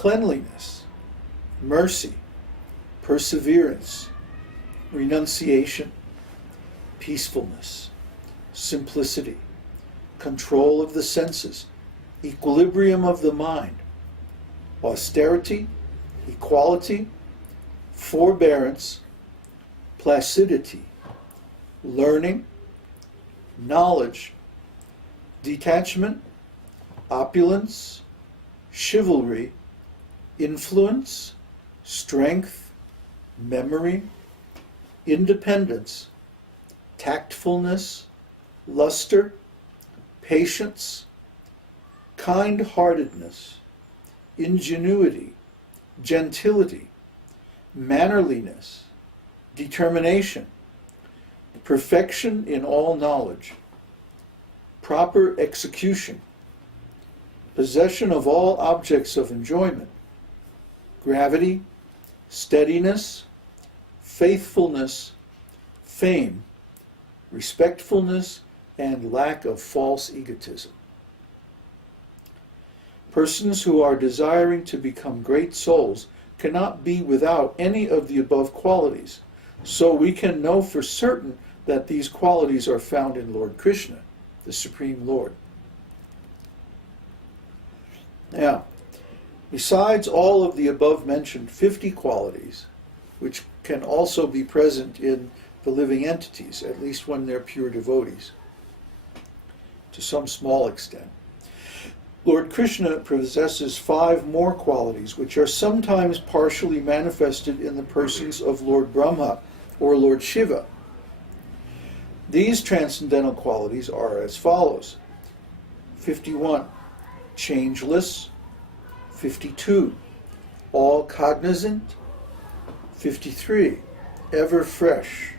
cleanliness, mercy, perseverance, renunciation, peacefulness, simplicity, control of the senses, equilibrium of the mind, austerity, equality, forbearance, placidity, learning, knowledge, detachment, opulence, chivalry, influence, strength, memory, independence, tactfulness, luster, patience, kind-heartedness, ingenuity, gentility, mannerliness, determination, perfection in all knowledge, proper execution, possession of all objects of enjoyment, gravity, steadiness, faithfulness, fame, respectfulness, and lack of false egotism. Persons who are desiring to become great souls cannot be without any of the above qualities, so we can know for certain that these qualities are found in Lord Kṛṣṇa, the Supreme Lord. Now, besides all of the above mentioned 50 qualities, which can also be present in the living entities, at least when they're pure devotees, to some small extent, Lord Kṛṣṇa possesses 5 more qualities, which are sometimes partially manifested in the persons of Lord Brahma or Lord Shiva. These transcendental qualities are as follows: 51, changeless; 52, all cognizant; 53, ever fresh;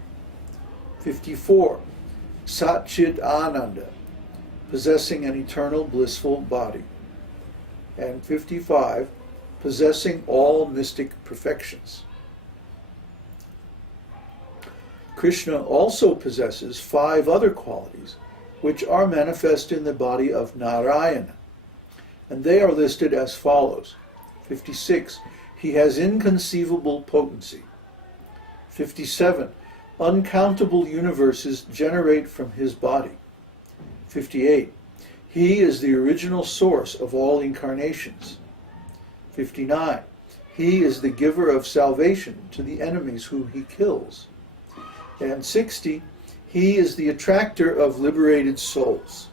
54, Satchid Ananda, possessing an eternal blissful body; and 55, possessing all mystic perfections. Kṛṣṇa also possesses 5 other qualities, which are manifest in the body of Narayana, and they are listed as follows. 56, he has inconceivable potency. 57, uncountable universes generate from his body. 58, he is the original source of all incarnations. 59, he is the giver of salvation to the enemies whom he kills. And 60, he is the attractor of liberated souls.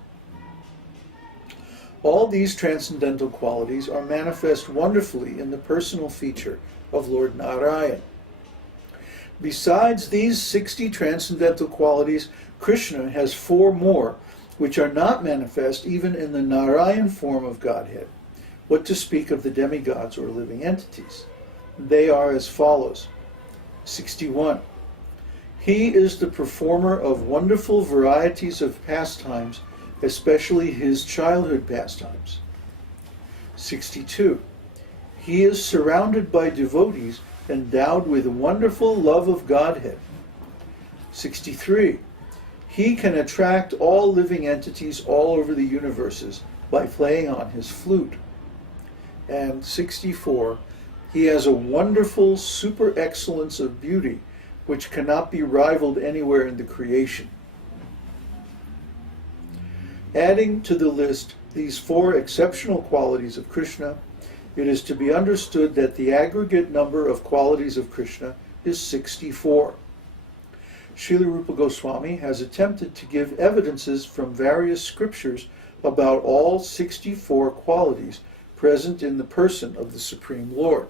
All these transcendental qualities are manifest wonderfully in the personal feature of Lord Narayan. Besides these 60 transcendental qualities, Kṛṣṇa has 4 more, which are not manifest even in the Narayan form of Godhead. What to speak of the demigods or living entities? They are as follows. 61. He is the performer of wonderful varieties of pastimes, especially his childhood pastimes. 62. He is surrounded by devotees endowed with a wonderful love of Godhead. 63. He can attract all living entities all over the universes by playing on his flute. And 64. He has a wonderful super excellence of beauty which cannot be rivaled anywhere in the creation. Adding to the list these 4 exceptional qualities of Kṛṣṇa, it is to be understood that the aggregate number of qualities of Kṛṣṇa is 64. Śrīla Rūpa Gosvāmī has attempted to give evidences from various scriptures about all 64 qualities present in the person of the Supreme Lord.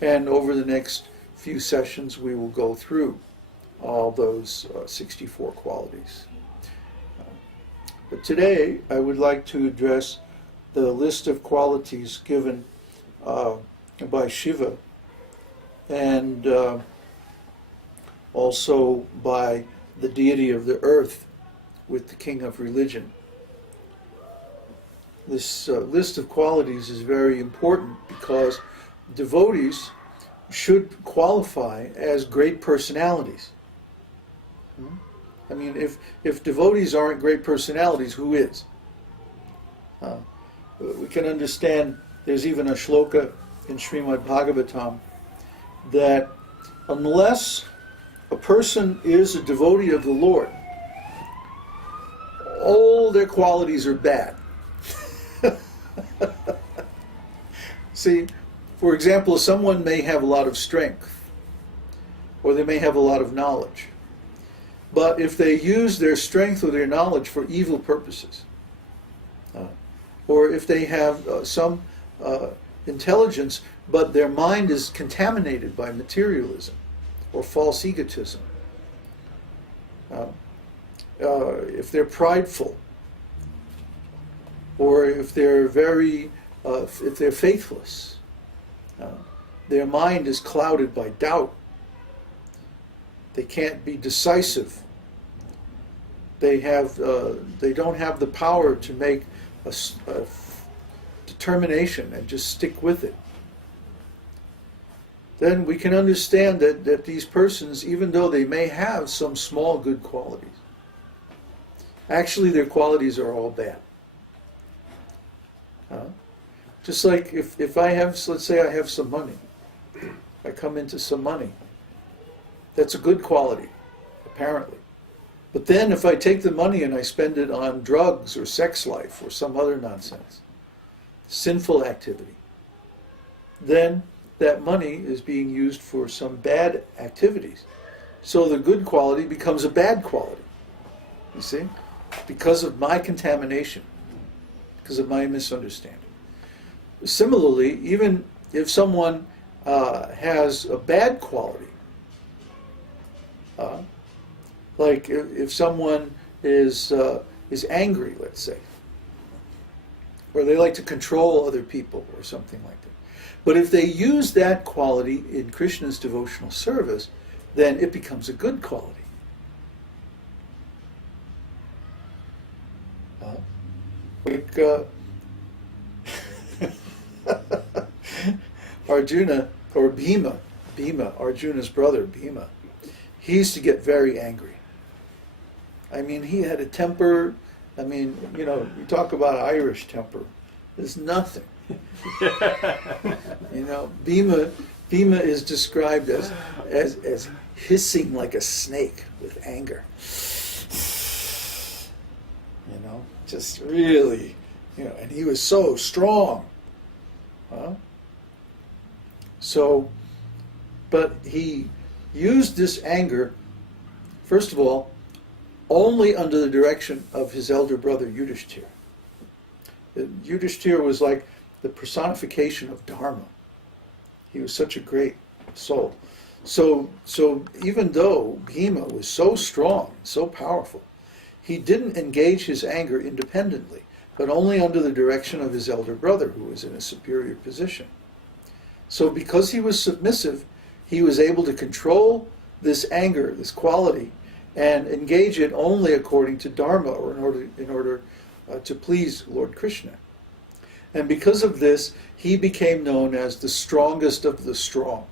And over the next few sessions we will go through all those 64 qualities. But today I would like to address the list of qualities given by Shiva and also by the deity of the earth with the king of religion. This list of qualities is very important because devotees should qualify as great personalities. I mean, if devotees aren't great personalities, who is? We can understand, there's even a shloka in Śrīmad-Bhāgavatam that unless a person is a devotee of the Lord, all their qualities are bad. See, for example, someone may have a lot of strength, or they may have a lot of knowledge. But if they use their strength or their knowledge for evil purposes, or if they have some intelligence, but their mind is contaminated by materialism or false egotism, if they're prideful, or if they're if they're faithless, their mind is clouded by doubt. They can't be decisive. They don't have the power to make a determination and just stick with it. Then we can understand that these persons, even though they may have some small good qualities, actually their qualities are all bad. Just like if I have, let's say I have some money, I come into some money, that's a good quality, apparently. But then if I take the money and I spend it on drugs or sex life or some other nonsense, sinful activity, then that money is being used for some bad activities. So the good quality becomes a bad quality, you see, because of my contamination, because of my misunderstanding. Similarly, even if someone has a bad quality, like if someone is angry, let's say, or they like to control other people or something like that. But if they use that quality in Krishna's devotional service, then it becomes a good quality. Like Arjuna, or Bhima, Arjuna's brother, Bhima, he used to get very angry. I mean, he had a temper. I mean, you talk about Irish temper. There's nothing. Bhima is described as hissing like a snake with anger. Just really, and he was so strong. But he used this anger, first of all, only under the direction of his elder brother Yudhishthira. Yudhishthira was like the personification of Dharma. He was such a great soul. So even though Bhima was so strong, so powerful, he didn't engage his anger independently, but only under the direction of his elder brother, who was in a superior position. So because he was submissive, he was able to control this anger, this quality, and engage it only according to Dharma, or in order to please Lord Kṛṣṇa. And because of this, he became known as the strongest of the strong.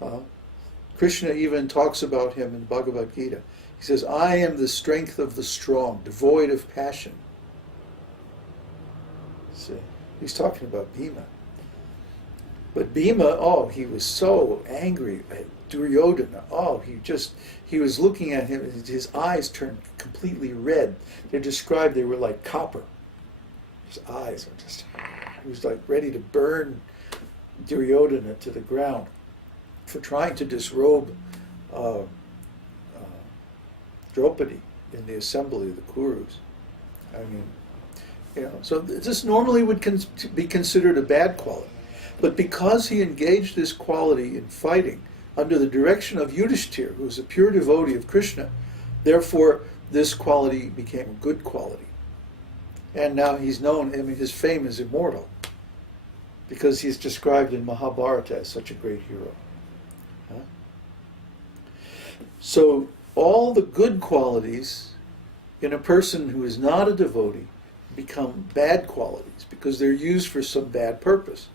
Kṛṣṇa even talks about him in Bhagavad Gita. He says, "I am the strength of the strong, devoid of passion." See, he's talking about Bhima. But Bhima, he was so angry at Duryodhana. He was looking at him, and his eyes turned completely red. They're described, they were like copper. His eyes were he was like ready to burn Duryodhana to the ground for trying to disrobe Draupadi in the assembly of the Kurus. I mean, so this normally would be considered a bad quality. But because he engaged this quality in fighting under the direction of Yudhishthira, who was a pure devotee of Kṛṣṇa, therefore this quality became a good quality. And now he's known, his fame is immortal, because he's described in Mahabharata as such a great hero. So all the good qualities in a person who is not a devotee become bad qualities because they're used for some bad purpose.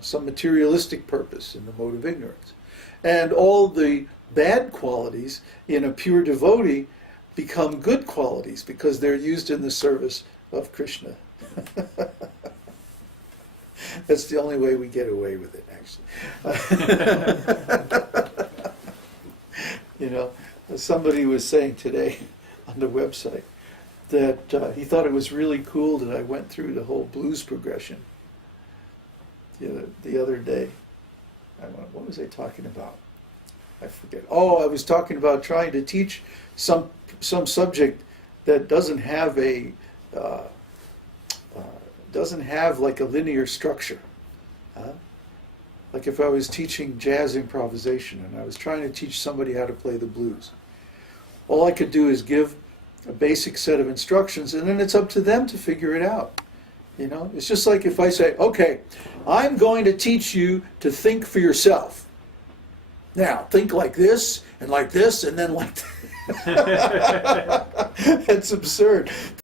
Some materialistic purpose in the mode of ignorance. And all the bad qualities in a pure devotee become good qualities because they're used in the service of Kṛṣṇa. That's the only way we get away with it, actually. You know, somebody was saying today on the website that he thought it was really cool that I went through the whole blues progression the other day. What was I talking about? I forget. Oh, I was talking about trying to teach some subject that doesn't have like a linear structure. Like if I was teaching jazz improvisation and I was trying to teach somebody how to play the blues, all I could do is give a basic set of instructions, and then it's up to them to figure it out. You know, it's just like if I say, okay, I'm going to teach you to think for yourself. Now, think like this, and then like that. It's absurd.